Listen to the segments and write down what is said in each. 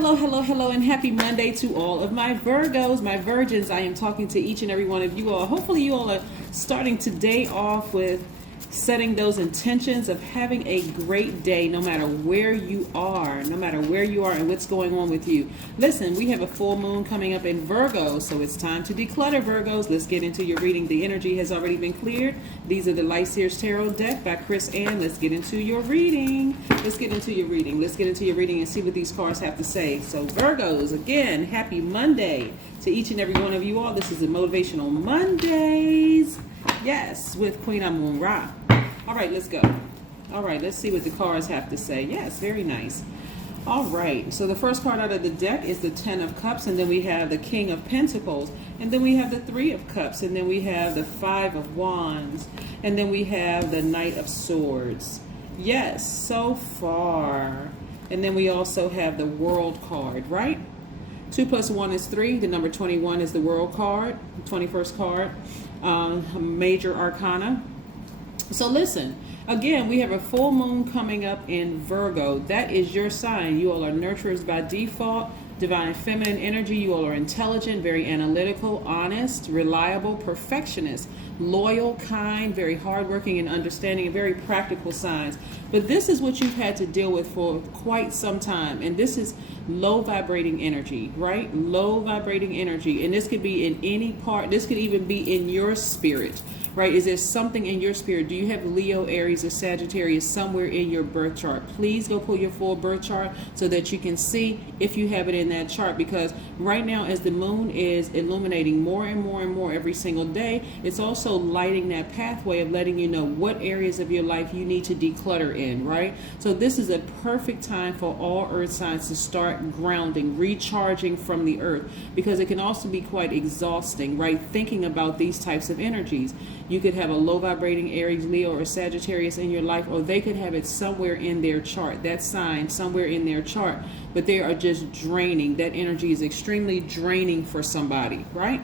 Hello, hello, hello, and happy Monday to all of my Virgos, my virgins. I am talking to each and every one of you all. Hopefully you all are starting today off with setting those intentions of having a great day no matter where you are, and what's going on with you. Listen, we have a full moon coming up in Virgo, so it's time to declutter, Virgos. Let's get into your reading. The energy has already been cleared. These are the Light Seers Tarot deck by Chris Ann. Let's get into your reading. Let's get into your reading and see what these cards have to say. So Virgos, again, happy Monday to each and every one of you all. This is the Motivational Mondays. Yes, with Queenamunra. All right, let's go. All right, let's see what the cards have to say. Yes, very nice. All right, so the first card out of the deck is the Ten of Cups, and then we have the King of Pentacles, and then we have the Three of Cups, and then we have the Five of Wands, and then we have the Knight of Swords. Yes, so far. And then we also have the World card, right? 2 + 1 is 3. The number 21 is the World card, 21st card, major arcana. So listen, again, we have a full moon coming up in Virgo. That is your sign. You all are nurturers by default, divine feminine energy. You all are intelligent, very analytical, honest, reliable, perfectionist, loyal, kind, very hardworking and understanding, and very practical signs. But this is what you've had to deal with for quite some time. And this is low vibrating energy, right? Low vibrating energy. And this could be in any part. This could even be in your spirit, right? Is there something in your spirit? Do you have Leo, Aries, or Sagittarius somewhere in your birth chart? Please go pull your full birth chart so that you can see if you have it in that chart. Because right now, as the moon is illuminating more and more and more every single day, it's also lighting that pathway of letting you know what areas of your life you need to declutter in, right? So this is a perfect time for all earth signs to start grounding, recharging from the earth, because it can also be quite exhausting, right? Thinking about these types of energies. You could have a low vibrating Aries, Leo, or Sagittarius in your life, or they could have it somewhere in their chart, that sign somewhere in their chart, but they are just draining. That energy is extremely draining for somebody, right?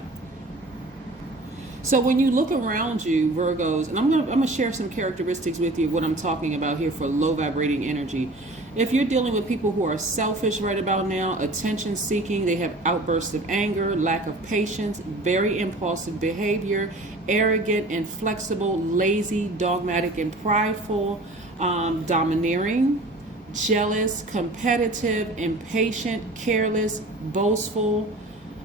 So when you look around you, Virgos, and I'm gonna share some characteristics with you of what I'm talking about here for low vibrating energy. If you're dealing with people who are selfish right about now, attention seeking, they have outbursts of anger, lack of patience, very impulsive behavior, arrogant, inflexible, lazy, dogmatic, and prideful, domineering, jealous, competitive, impatient, careless, boastful,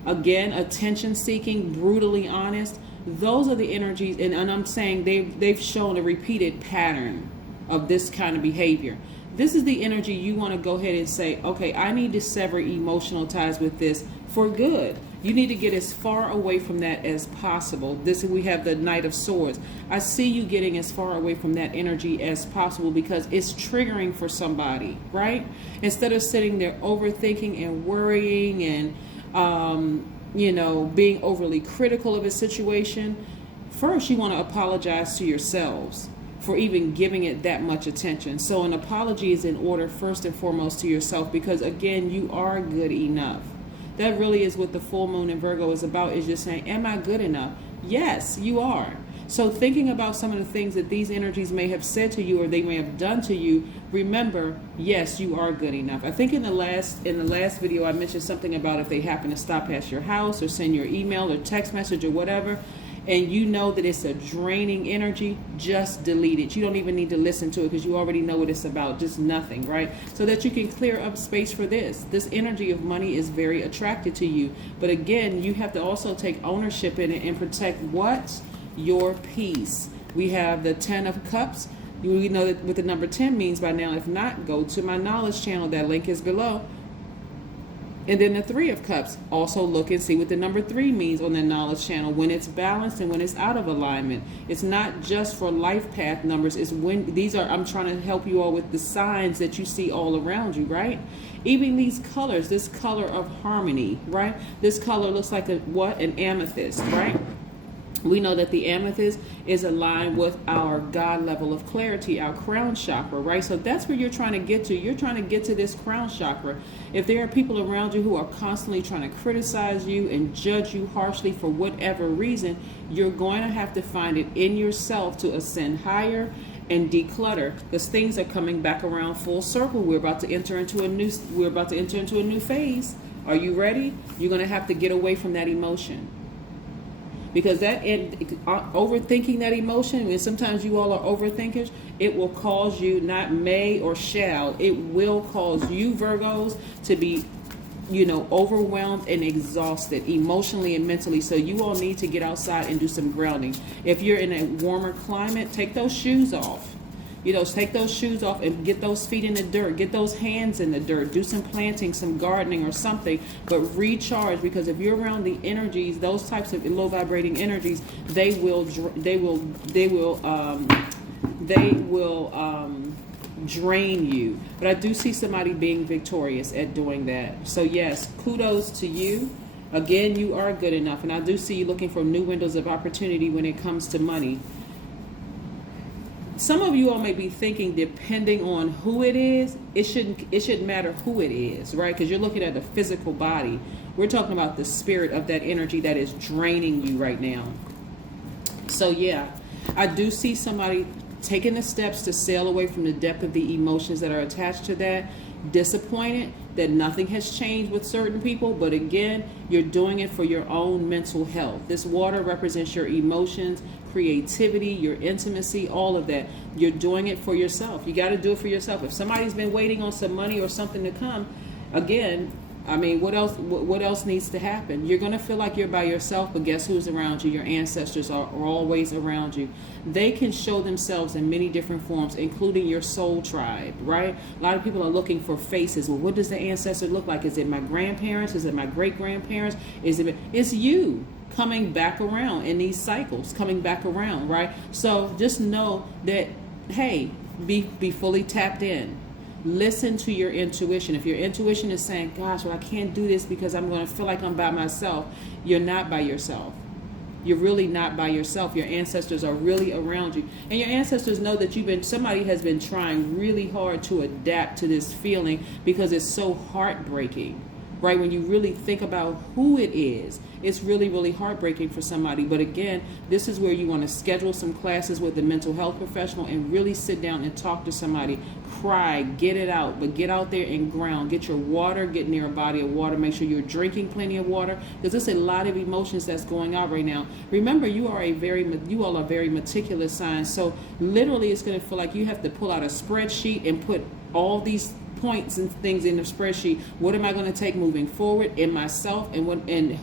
again, attention seeking, brutally honest. Those are the energies, and I'm saying they've shown a repeated pattern of this kind of behavior. This is the energy you want to go ahead and say, okay, I need to sever emotional ties with this for good. You need to get as far away from that as possible. We have the Knight of Swords. I see you getting as far away from that energy as possible because it's triggering for somebody, right? Instead of sitting there overthinking and worrying and being overly critical of a situation, first you want to apologize to yourselves for even giving it that much attention. So an apology is in order first and foremost to yourself, because again, you are good enough. That really is what the full moon in Virgo is about, is just saying, am I good enough? Yes, you are. So thinking about some of the things that these energies may have said to you or they may have done to you, remember, yes, you are good enough. I think in the last video I mentioned something about if they happen to stop past your house or send your email or text message or whatever, and you know that it's a draining energy, just delete it. You don't even need to listen to it because you already know what it's about, just nothing, right? So that you can clear up space for this. This energy of money is very attracted to you. But again, you have to also take ownership in it and protect what? Your peace. We have the 10 of Cups. You know that what the number 10 means by now. If not, go to my knowledge channel. That link is below. And then the 3 of Cups, also look and see what the number 3 means on the knowledge channel, when it's balanced and when it's out of alignment. It's not just for life path numbers. It's when these are, I'm trying to help you all with the signs that you see all around you, right? Even these colors, this color of harmony, right? This color looks like an amethyst, right? We know that the amethyst is aligned with our God level of clarity, our crown chakra, right? So that's where you're trying to get to. You're trying to get to this crown chakra. If there are people around you who are constantly trying to criticize you and judge you harshly for whatever reason, you're going to have to find it in yourself to ascend higher and declutter, because things are coming back around full circle. We're about to enter into a new phase. Are you ready? You're going to have to get away from that emotion. Because overthinking that emotion, and sometimes you all are overthinkers, it will cause you, not may or shall, it will cause you, Virgos, to be, overwhelmed and exhausted emotionally and mentally. So you all need to get outside and do some grounding. If you're in a warmer climate, take those shoes off. Take those shoes off and get those feet in the dirt, get those hands in the dirt, do some planting, some gardening or something, but recharge, because if you're around the energies, those types of low vibrating energies, they will drain you. But I do see somebody being victorious at doing that. So yes, kudos to you. Again, you are good enough. And I do see you looking for new windows of opportunity when it comes to money. Some of you all may be thinking, depending on who it is, it shouldn't matter who it is, right? Because you're looking at the physical body. We're talking about the spirit of that energy that is draining you right now. So yeah, I do see somebody taking the steps to sail away from the depth of the emotions that are attached to that. Disappointed that nothing has changed with certain people, but again, you're doing it for your own mental health. This water represents your emotions, creativity, your intimacy, all of that. You're doing it for yourself. You got to do it for yourself. If somebody's been waiting on some money or something to come, again, I mean, what else needs to happen? You're going to feel like you're by yourself, but guess who's around you? Your ancestors are always around you. They can show themselves in many different forms, including your soul tribe, right? A lot of people are looking for faces. Well, what does the ancestor look like? Is it my grandparents? Is it my great-grandparents? It's you coming back around in these cycles, coming back around, right? So just know that, hey, be fully tapped in. Listen to your intuition. If your intuition is saying, gosh, well, I can't do this because I'm going to feel like I'm by myself, you're not by yourself. You're really not by yourself. Your ancestors are really around you. And your ancestors know that somebody has been trying really hard to adapt to this feeling, because it's so heartbreaking, right? When you really think about who it is, it's really, really heartbreaking for somebody. But again, this is where you want to schedule some classes with a mental health professional and really sit down and talk to somebody. Cry, get it out, but get out there and ground. Get your water, get near a body of water. Make sure you're drinking plenty of water, because there's a lot of emotions that's going out right now. Remember, you all are very meticulous signs. So literally, it's going to feel like you have to pull out a spreadsheet and put all these points and things in the spreadsheet. What am I going to take moving forward in myself, and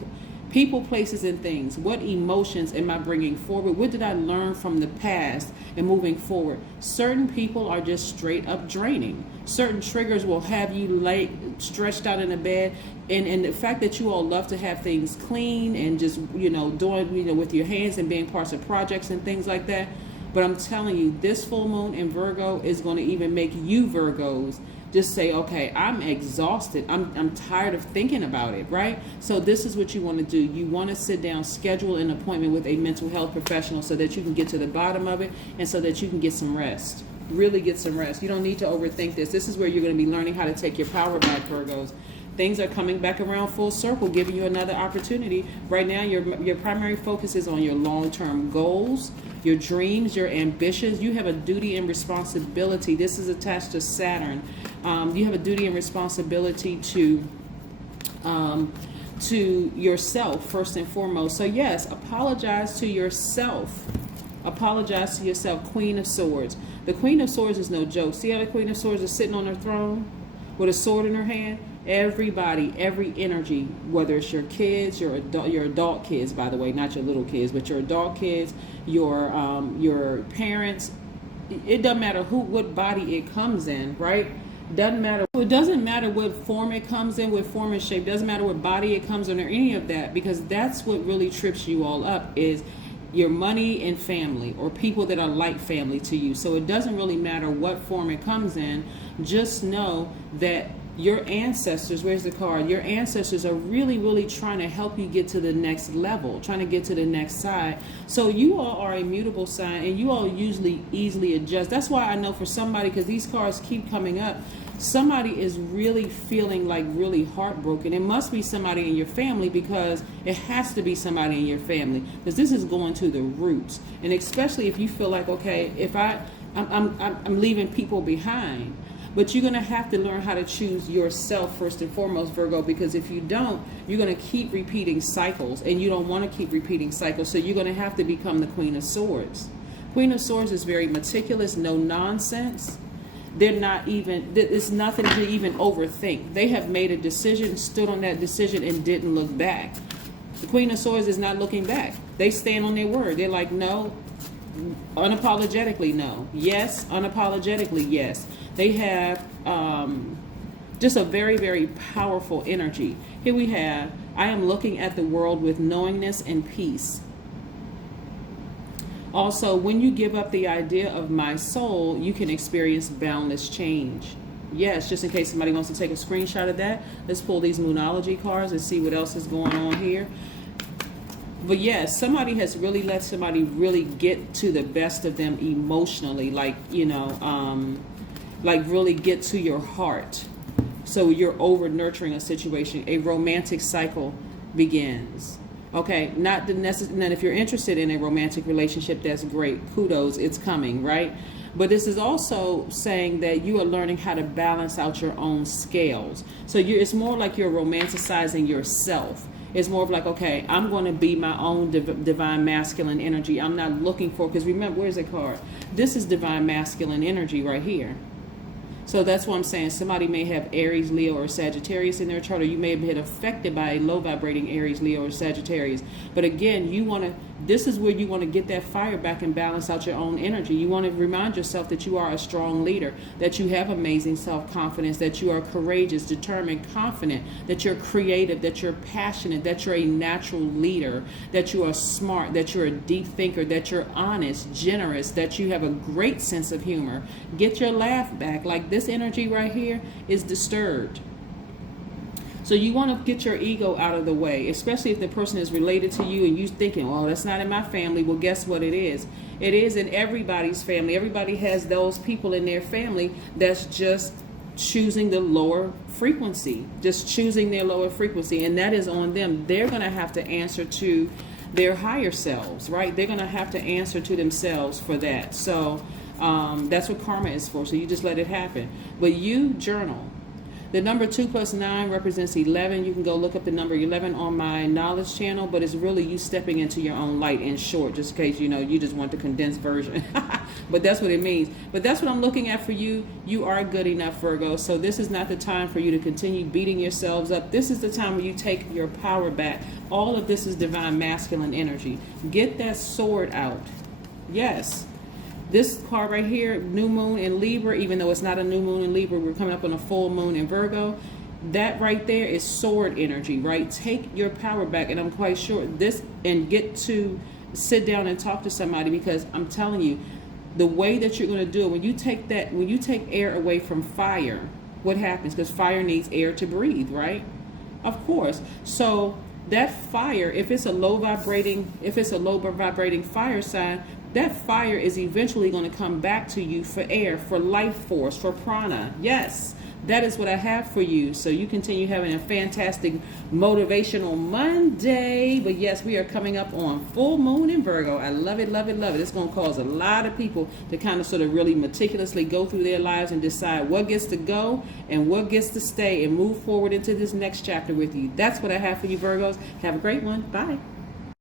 people, places, and things? What emotions am I bringing forward? What did I learn from the past and moving forward? Certain people are just straight up draining. Certain triggers will have you stretched out in a bed. And the fact that you all love to have things clean and just, doing, with your hands and being parts of projects and things like that. But I'm telling you, this full moon in Virgo is going to even make you Virgos just say, okay, I'm exhausted. I'm tired of thinking about it, right? So this is what you want to do. You want to sit down, schedule an appointment with a mental health professional so that you can get to the bottom of it and so that you can get some rest. Really get some rest. You don't need to overthink this. This is where you're going to be learning how to take your power back, Virgos. Things are coming back around full circle, giving you another opportunity. Right now, your primary focus is on your long-term goals, your dreams, your ambitions. You have a duty and responsibility. This is attached to Saturn. You have a duty and responsibility to yourself first and foremost. So yes, apologize to yourself. Apologize to yourself. Queen of Swords. The Queen of Swords is no joke. See how the Queen of Swords is sitting on her throne with a sword in her hand? Everybody, every energy, whether it's your kids, your adult kids, by the way, not your little kids, but your adult kids, your parents. It doesn't matter what body it comes in, right? Doesn't matter. It doesn't matter what form it comes in, what form and shape. Doesn't matter what body it comes in or any of that, because that's what really trips you all up, is your money and family, or people that are like family to you. So it doesn't really matter what form it comes in. Just know that your ancestors, where's the card? Your ancestors are really, really trying to help you get to the next level, trying to get to the next side. So you all are a mutable sign, and you all usually easily adjust. That's why I know for somebody, because these cards keep coming up, somebody is really feeling like really heartbroken. It must be somebody in your family, because it has to be somebody in your family, because this is going to the roots. And especially if you feel like, okay, if I'm leaving people behind. But you're going to have to learn how to choose yourself first and foremost, Virgo, because if you don't, you're going to keep repeating cycles, and you don't want to keep repeating cycles. So you're going to have to become the Queen of Swords. Queen of Swords is very meticulous, no nonsense. They're not even, it's nothing to even overthink. They have made a decision, stood on that decision, and didn't look back. The Queen of Swords is not looking back. They stand on their word. They're like, no, unapologetically no. Yes, unapologetically yes. They have just a very, very powerful energy. Here we have, I am looking at the world with knowingness and peace. Also, when you give up the idea of my soul, you can experience boundless change. Yes, just in case somebody wants to take a screenshot of that, let's pull these Moonology cards and see what else is going on here. But yes, somebody has really let somebody really get to the best of them emotionally, like, you know, like really get to your heart. So you're over nurturing a situation. A romantic cycle begins. Okay, not the necessary. If you're interested in a romantic relationship, that's great. Kudos, it's coming, right? But this is also saying that you are learning how to balance out your own scales. So it's more like you're romanticizing yourself. It's more of like, okay, I'm going to be my own divine masculine energy. I'm not looking for, because remember, where's the card? This is divine masculine energy right here. So that's what I'm saying. Somebody may have Aries, Leo, or Sagittarius in their chart, or you may have been affected by a low vibrating Aries, Leo, or Sagittarius. But again, this is where you want to get that fire back and balance out your own energy. You want to remind yourself that you are a strong leader, that you have amazing self-confidence, that you are courageous, determined, confident, that you're creative, that you're passionate, that you're a natural leader, that you are smart, that you're a deep thinker, that you're honest, generous, that you have a great sense of humor. Get your laugh back. Like this energy right here is disturbed. So you want to get your ego out of the way, especially if the person is related to you and you're thinking, well, that's not in my family. Well, guess what it is? It is in everybody's family. Everybody has those people in their family that's just choosing the lower frequency, just choosing their lower frequency. And that is on them. They're going to have to answer to their higher selves, right? They're going to have to answer to themselves for that. So that's what karma is for. So you just let it happen. But you journal. The number 2 + 9 represents 11. You can go look up the number 11 on my knowledge channel, but it's really you stepping into your own light, in short, just in case, you know, you just want the condensed version. But that's what it means. But that's what I'm looking at for you. You are good enough, Virgo. So this is not the time for you to continue beating yourselves up. This is the time where you take your power back. All of this is divine masculine energy. Get that sword out. Yes. This card right here, new moon in Libra, even though it's not a new moon in Libra, we're coming up on a full moon in Virgo. That right there is sword energy, right? Take your power back. And I'm quite sure this, and get to sit down and talk to somebody, because I'm telling you, the way that you're going to do it, when you take air away from fire, what happens? Because fire needs air to breathe, right? Of course. So that fire, if it's a low vibrating fire sign, that fire is eventually going to come back to you for air, for life force, for prana. Yes, that is what I have for you. So you continue having a fantastic motivational Monday. But yes, we are coming up on full moon in Virgo. I love it, love it, love it. It's going to cause a lot of people to kind of sort of really meticulously go through their lives and decide what gets to go and what gets to stay and move forward into this next chapter with you. That's what I have for you, Virgos. Have a great one. Bye.